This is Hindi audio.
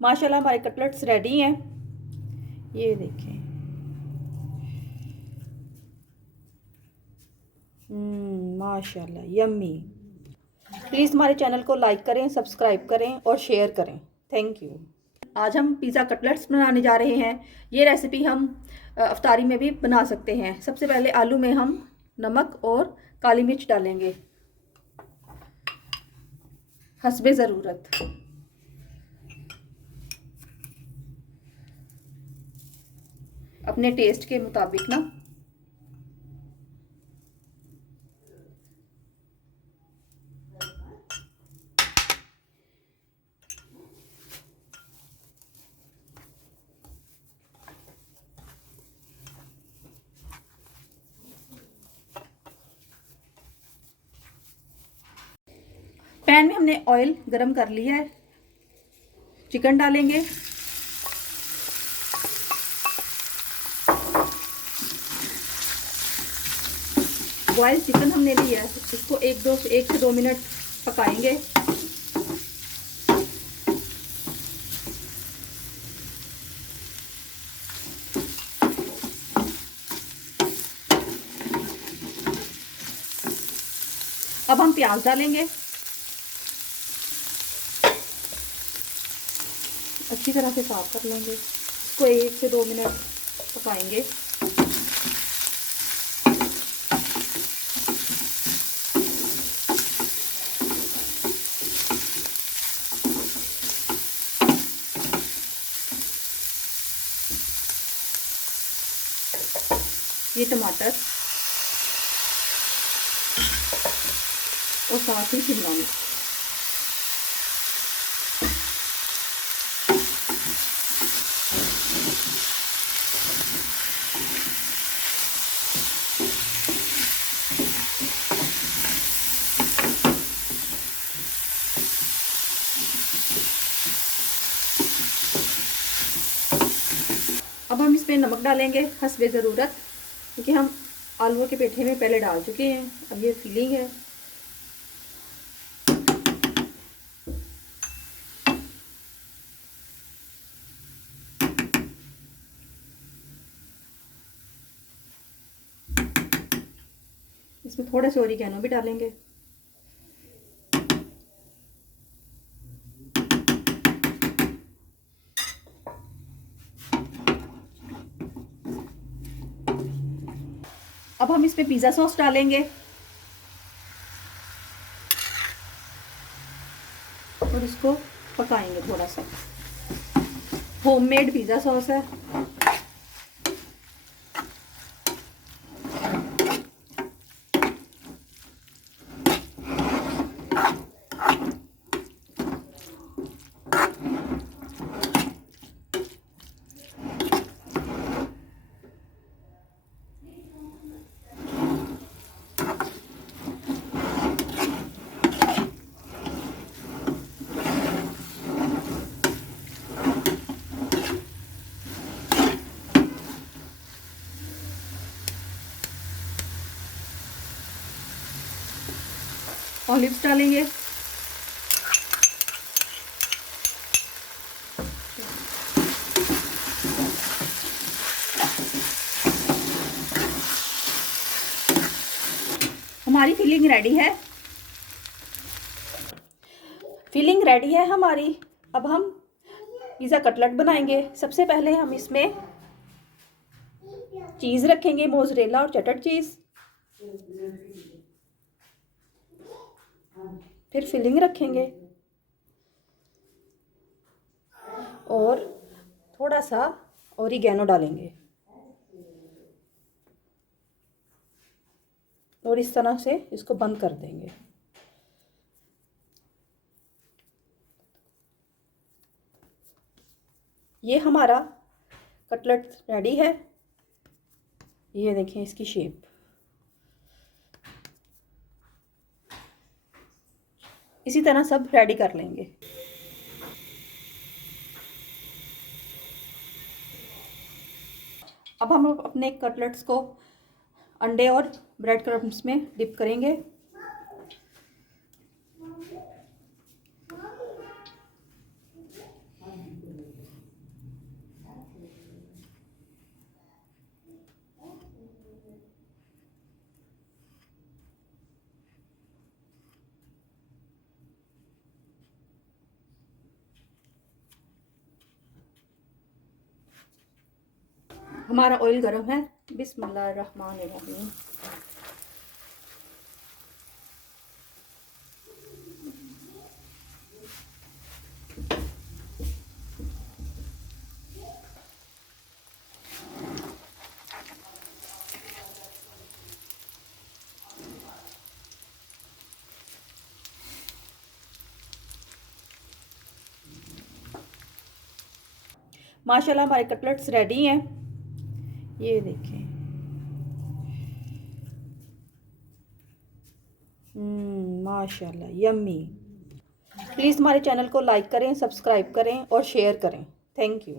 माशाल्लाह हमारे कटलेट्स रेडी हैं। ये देखें, माशाल्लाह यम्मी। प्लीज़ हमारे चैनल को लाइक करें, सब्सक्राइब करें और शेयर करें। Thank you. आज हम पिज़्ज़ा कटलेट्स बनाने जा रहे हैं। ये रेसिपी हम अफ्तारी में भी बना सकते हैं। सबसे पहले आलू में हम नमक और काली मिर्च डालेंगे हस्बे ज़रूरत। अपने टेस्ट के मुताबिक ना। पैन में हमने ऑयल गरम कर लिया है। चिकन डालेंगे। बॉयल चिकन हमने लिया है, इसको 1 से 2 मिनट पकाएंगे। अब हम प्याज डालेंगे। अच्छी तरह से साफ कर लेंगे। इसको 1 से 2 मिनट पकाएंगे। ये टमाटर और साथ ही शिमला मिर्च। अब हम इसमें नमक डालेंगे हस्बे ज़रूरत, क्योंकि हम आलूओं के पेठे में पहले डाल चुके हैं। अब ये फिलिंग है। इसमें थोड़े से ओरिगैनो भी डालेंगे। अब हम इसमें पिज़्ज़ा सॉस डालेंगे और इसको पकाएंगे थोड़ा सा। होममेड पिज़्ज़ा सॉस है। ऑलिव्स डालेंगे। हमारी फिलिंग रेडी है। फिलिंग रेडी है हमारी। अब हम पिज़्ज़ा कटलेट बनाएंगे। सबसे पहले हम इसमें चीज़ रखेंगे, मोज़रेला और चेडर चीज़। फिर फिलिंग रखेंगे और थोड़ा सा ओरिगैनो डालेंगे और इस तरह से इसको बंद कर देंगे। ये हमारा कटलेट रेडी है। ये देखें इसकी शेप। इसी तरह सब रेडी कर लेंगे। अब हम अपने कटलेट्स को अंडे और ब्रेड क्रम्स में डिप करेंगे। हमारा ऑयल गर्म है। बिस्मिल्लाहिर्रहमानिर्रहीम। माशाल्लाह हमारे कटलेट्स रेडी हैं। ये देखें, माशाल्लाह यम्मी। प्लीज़ हमारे चैनल को लाइक करें, सब्सक्राइब करें और शेयर करें। Thank you.